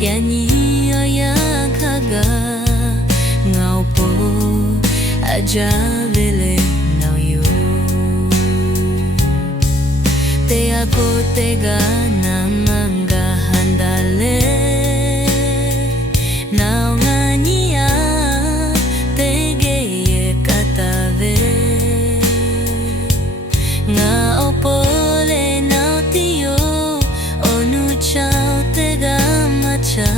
やにあやかがngau po aja vele now you te ako te ga namanga handale now ngania te ge ye katave nga opole now tio onu chao te ga macha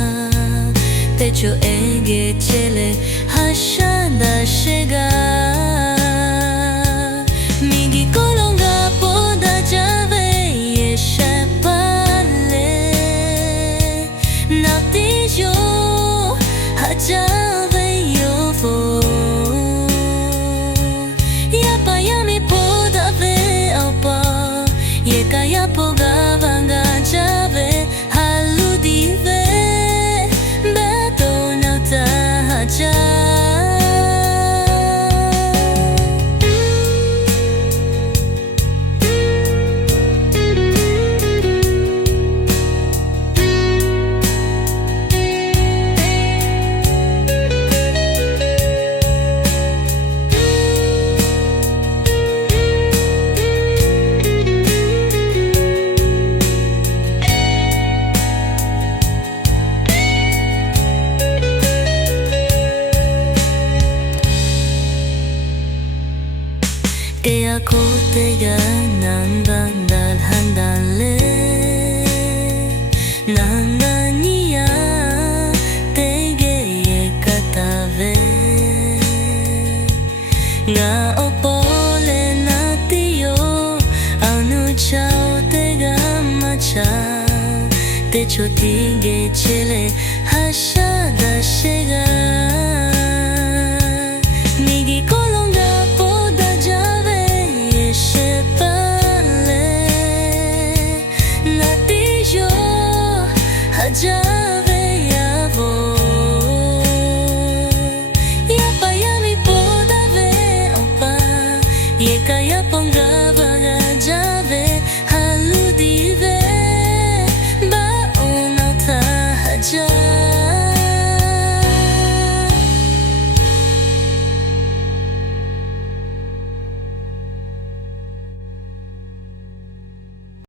te cho ege chele hashada shega migi kolonga poda jave ye shepale natijo hajave yo fo yapa yami poda ve opa ye kaya poga vanga jave haludi ve beto nauta haja Te ako te ga nandandal handale nangania te ge ye katave nga opole natio anu chao te ga macha te choti ge chele hashada shega migi kolonga Jave yavo Yapa yami poda ve opa Ye kaya ponga